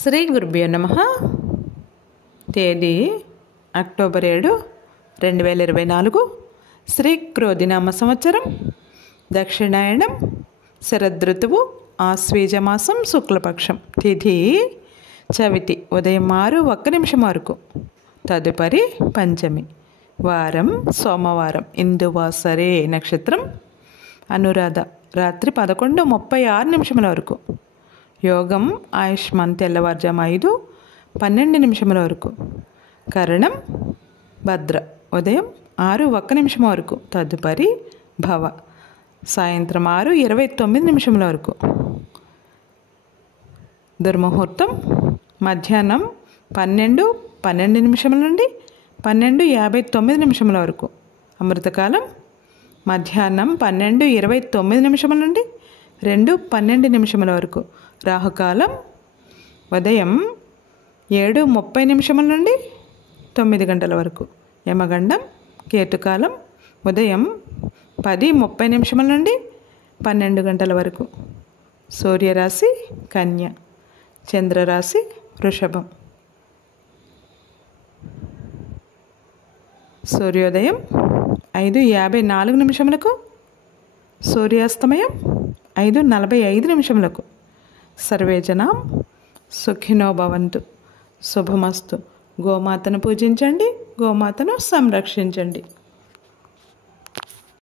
శ్రీ గురుభ్యో నమః. తేదీ అక్టోబర్ 7, 2024. శ్రీ క్రోధినామ సంవత్సరం, దక్షిణాయనం, శరదృతువు, ఆశ్వీజమాసం, శుక్లపక్షం. తిథి చవితి, ఉదయం 6:01 వరకు. తదుపరి పంచమి. వారం సోమవారం. ఇందువాసరే నక్షత్రం అనురాధ, రాత్రి 11:36 వరకు. యోగం ఆయుష్మాన్, తెల్లవారుజాము 5:12 వరకు. కరణం భద్ర, ఉదయం 6:01 వరకు. తదుపరి భవ, సాయంత్రం 6:29 వరకు. దుర్ముహూర్తం మధ్యాహ్నం 12:12 నుండి 12:59 వరకు. అమృతకాలం మధ్యాహ్నం 12:29 నుండి 2:12 వరకు. రాహుకాలం ఉదయం 7:30 నుండి 9 గంటల వరకు. యమగండం కేతుకాలం ఉదయం 10:30 నుండి 12 గంటల వరకు. సూర్యరాశి కన్య, చంద్రరాశి వృషభం. సూర్యోదయం 5:54, సూర్యాస్తమయం 5:45. సర్వే జనాం సుఖినో భవంతు. శుభమస్తు. గోమాతను పూజించండి, గోమాతను సంరక్షించండి.